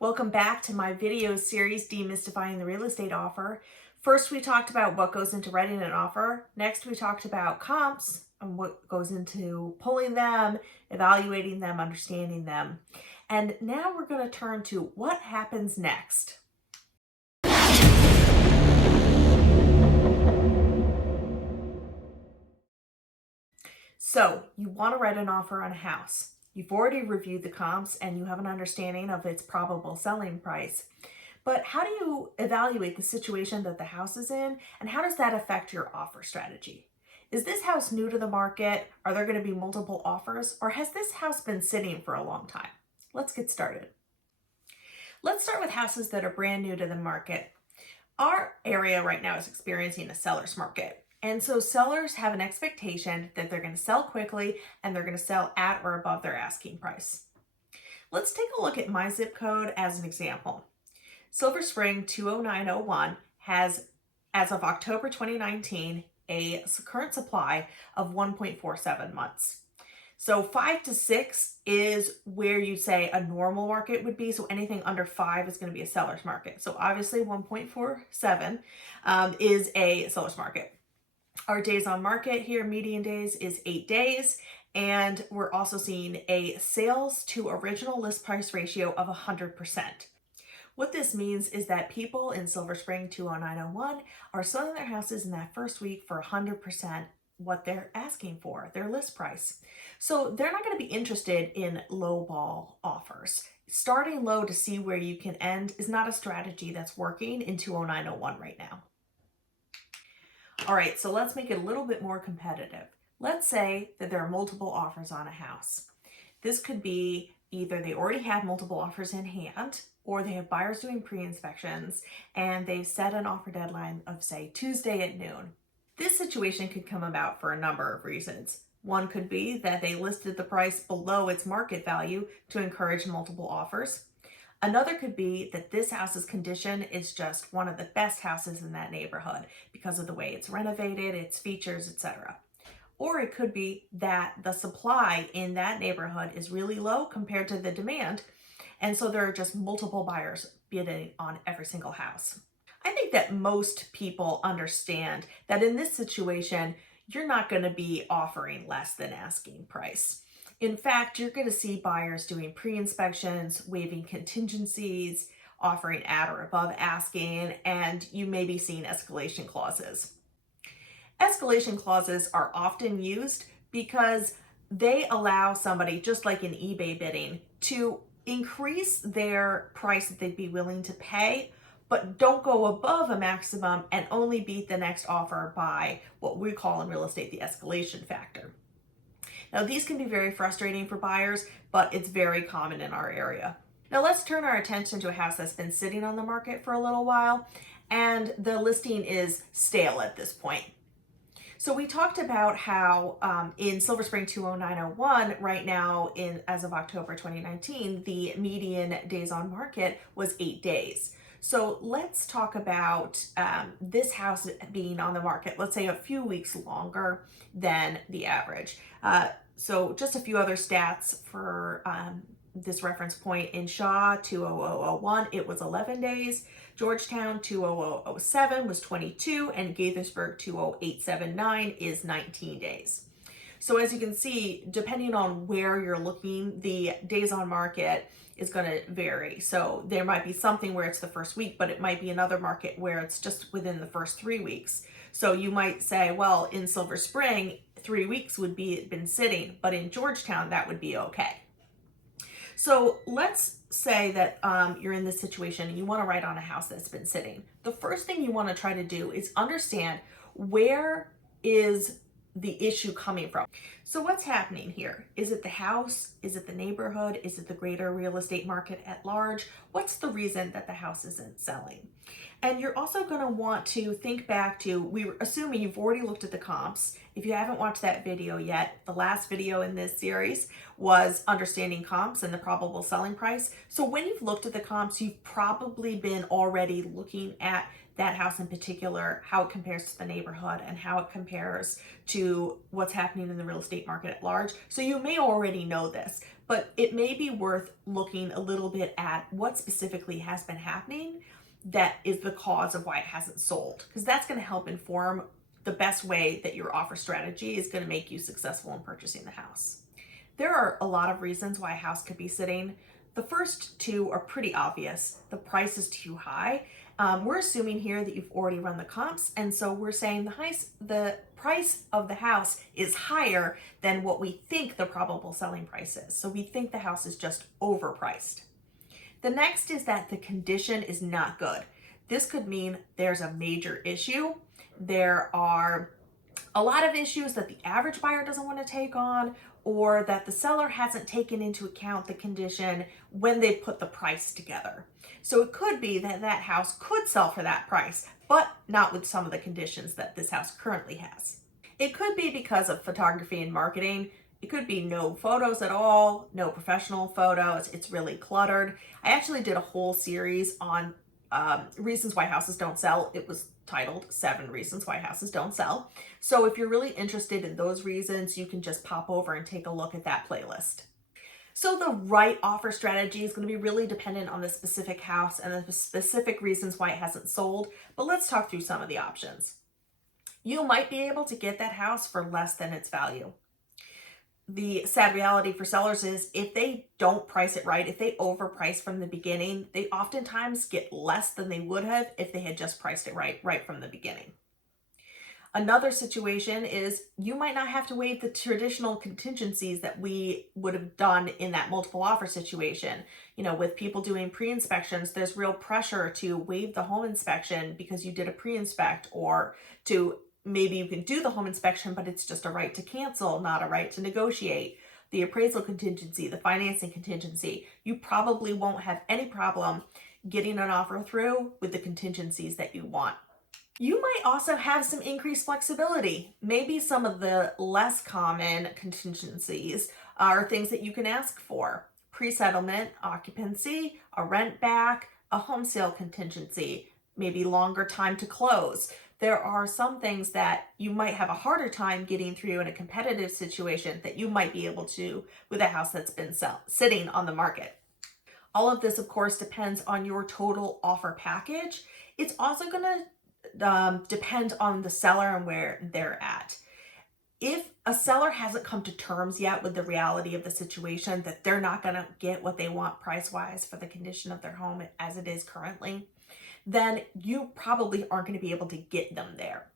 Welcome back to my video series, Demystifying the Real Estate Offer. First, we talked about what goes into writing an offer. Next, we talked about comps and what goes into pulling them, evaluating them, understanding them. And now we're going to turn to what happens next. So, you want to write an offer on a house. You've already reviewed the comps and you have an understanding of its probable selling price. But how do you evaluate the situation that the house is in, and how does that affect your offer strategy? Is this house new to the market? Are there going to be multiple offers? Or has this house been sitting for a long time? Let's get started. Let's start with houses that are brand new to the market. Our area right now is experiencing a seller's market. And so sellers have an expectation that they're going to sell quickly and they're going to sell at or above their asking price. Let's take a look at my zip code as an example. Silver Spring 20901 has, as of October 2019, a current supply of 1.47 months. So 5 to 6 is where you say a normal market would be. So anything under 5 is going to be a seller's market. So obviously 1.47 is a seller's market. Our days on market here, median days, is 8 days. And we're also seeing a sales to original list price ratio of 100%. What this means is that people in Silver Spring 20901 are selling their houses in that first week for 100% what they're asking for, their list price. So they're not going to be interested in lowball offers. Starting low to see where you can end is not a strategy that's working in 20901 right now. All right, so let's make it a little bit more competitive. Let's say that there are multiple offers on a house. This could be either they already have multiple offers in hand, or they have buyers doing pre-inspections and they've set an offer deadline of, say, Tuesday at noon. This situation could come about for a number of reasons. One could be that they listed the price below its market value to encourage multiple offers. Another could be that this house's condition is just one of the best houses in that neighborhood because of the way it's renovated, its features, etc. Or it could be that the supply in that neighborhood is really low compared to the demand, and so there are just multiple buyers bidding on every single house. I think that most people understand that in this situation, you're not going to be offering less than asking price. In fact, you're going to see buyers doing pre-inspections, waiving contingencies, offering at or above asking, and you may be seeing escalation clauses. Escalation clauses are often used because they allow somebody, just like in eBay bidding, to increase their price that they'd be willing to pay, but don't go above a maximum and only beat the next offer by what we call in real estate the escalation factor. Now, these can be very frustrating for buyers, but it's very common in our area. Now, let's turn our attention to a house that's been sitting on the market for a little while, and the listing is stale at this point. So we talked about how in Silver Spring 20901, right now, as of October 2019, the median days on market was 8 days. So let's talk about this house being on the market, let's say a few weeks longer than the average. So just a few other stats for this reference point. In Shaw 20001, it was 11 days. Georgetown 20007 was 22, and Gaithersburg 20879 is 19 days. So as you can see, depending on where you're looking, the days on market is going to vary. So there might be something where it's the first week, but it might be another market where it's just within the first 3 weeks. So you might say, well, in Silver Spring, 3 weeks would be been sitting, but in Georgetown, that would be okay. So let's say that you're in this situation and you want to write on a house that's been sitting. The first thing you want to try to do is understand where is the issue coming from. So what's happening here? Is it the house? Is it the neighborhood? Is it the greater real estate market at large? What's the reason that the house isn't selling? And you're also going to want to think back to, we were assuming you've already looked at the comps If you haven't watched that video yet, the last video in this series was understanding comps and the probable selling price. So when you've looked at the comps, you've probably been already looking at that house in particular, how it compares to the neighborhood and how it compares to what's happening in the real estate market at large. So you may already know this, but it may be worth looking a little bit at what specifically has been happening that is the cause of why it hasn't sold, because that's going to help inform the best way that your offer strategy is going to make you successful in purchasing the house. There are a lot of reasons why a house could be sitting. The first two are pretty obvious. The price is too high. We're assuming here that you've already run the comps, and so we're saying the price of the house is higher than what we think the probable selling price is. So we think the house is just overpriced. The next is that the condition is not good. This could mean there's a major issue. There are a lot of issues that the average buyer doesn't want to take on, or that the seller hasn't taken into account the condition when they put the price together. So it could be that that house could sell for that price, but not with some of the conditions that this house currently has. It could be because of photography and marketing. It could be no photos at all, no professional photos. It's really cluttered. I actually did a whole series on reasons why houses don't sell. It was titled 7 Reasons Why Houses Don't Sell. So if you're really interested in those reasons, you can just pop over and take a look at that playlist. So the right offer strategy is going to be really dependent on the specific house and the specific reasons why it hasn't sold. But let's talk through some of the options. You might be able to get that house for less than its value. The sad reality for sellers is if they don't price it right, if they overprice from the beginning, they oftentimes get less than they would have if they had just priced it right from the beginning. Another situation is you might not have to waive the traditional contingencies that we would have done in that multiple offer situation. You know, with people doing pre-inspections, there's real pressure to waive the home inspection because you did a pre-inspect, or to maybe you can do the home inspection, but it's just a right to cancel, not a right to negotiate. The appraisal contingency, the financing contingency, you probably won't have any problem getting an offer through with the contingencies that you want. You might also have some increased flexibility. Maybe some of the less common contingencies are things that you can ask for. Pre-settlement, occupancy, a rent back, a home sale contingency, maybe longer time to close. There are some things that you might have a harder time getting through in a competitive situation that you might be able to with a house that's been sitting on the market. All of this, of course, depends on your total offer package. It's also going to depend on the seller and where they're at. If a seller hasn't come to terms yet with the reality of the situation, that they're not going to get what they want price-wise for the condition of their home as it is currently, then you probably aren't going to be able to get them there.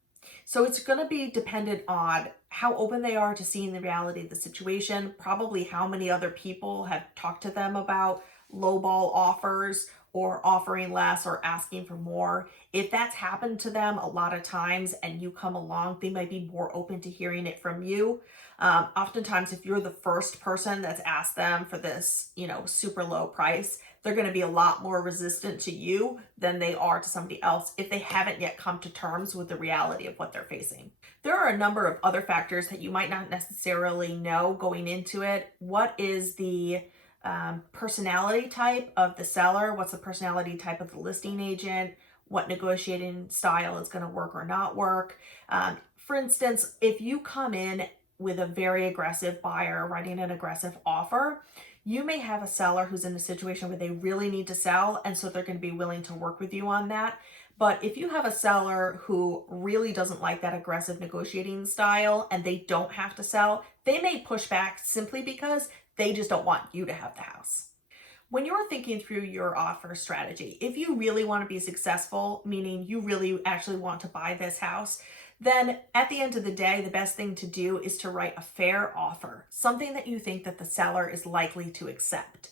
So it's going to be dependent on how open they are to seeing the reality of the situation, probably how many other people have talked to them about lowball offers or offering less or asking for more. If that's happened to them a lot of times and you come along, they might be more open to hearing it from you. Oftentimes, if you're the first person that's asked them for this, super low price, they're going to be a lot more resistant to you than they are to somebody else if they haven't yet come to terms with the reality of what they're facing. There are a number of other factors that you might not necessarily know going into it. What is the personality type of the seller? What's the personality type of the listing agent? What negotiating style is going to work or not work? For instance, if you come in with a very aggressive buyer writing an aggressive offer, you may have a seller who's in a situation where they really need to sell, and so they're going to be willing to work with you on that. But if you have a seller who really doesn't like that aggressive negotiating style and they don't have to sell, they may push back simply because they just don't want you to have the house. When you're thinking through your offer strategy, if you really want to be successful, meaning you really actually want to buy this house, then at the end of the day, the best thing to do is to write a fair offer, something that you think that the seller is likely to accept.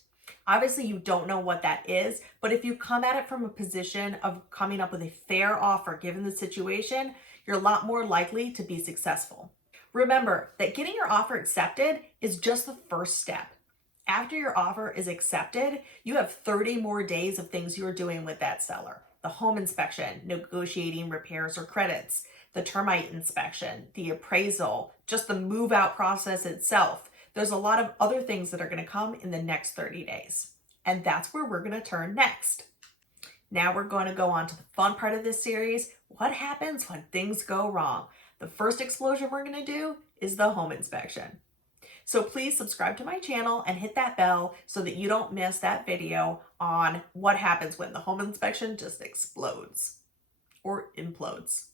Obviously, you don't know what that is, but if you come at it from a position of coming up with a fair offer given the situation, you're a lot more likely to be successful. Remember that getting your offer accepted is just the first step. After your offer is accepted, you have 30 more days of things you're doing with that seller. The home inspection, negotiating repairs or credits, the termite inspection, the appraisal, just the move out process itself. There's a lot of other things that are going to come in the next 30 days. And that's where we're going to turn next. Now we're going to go on to the fun part of this series. What happens when things go wrong? The first explosion we're going to do is the home inspection. So please subscribe to my channel and hit that bell so that you don't miss that video on what happens when the home inspection just explodes or implodes.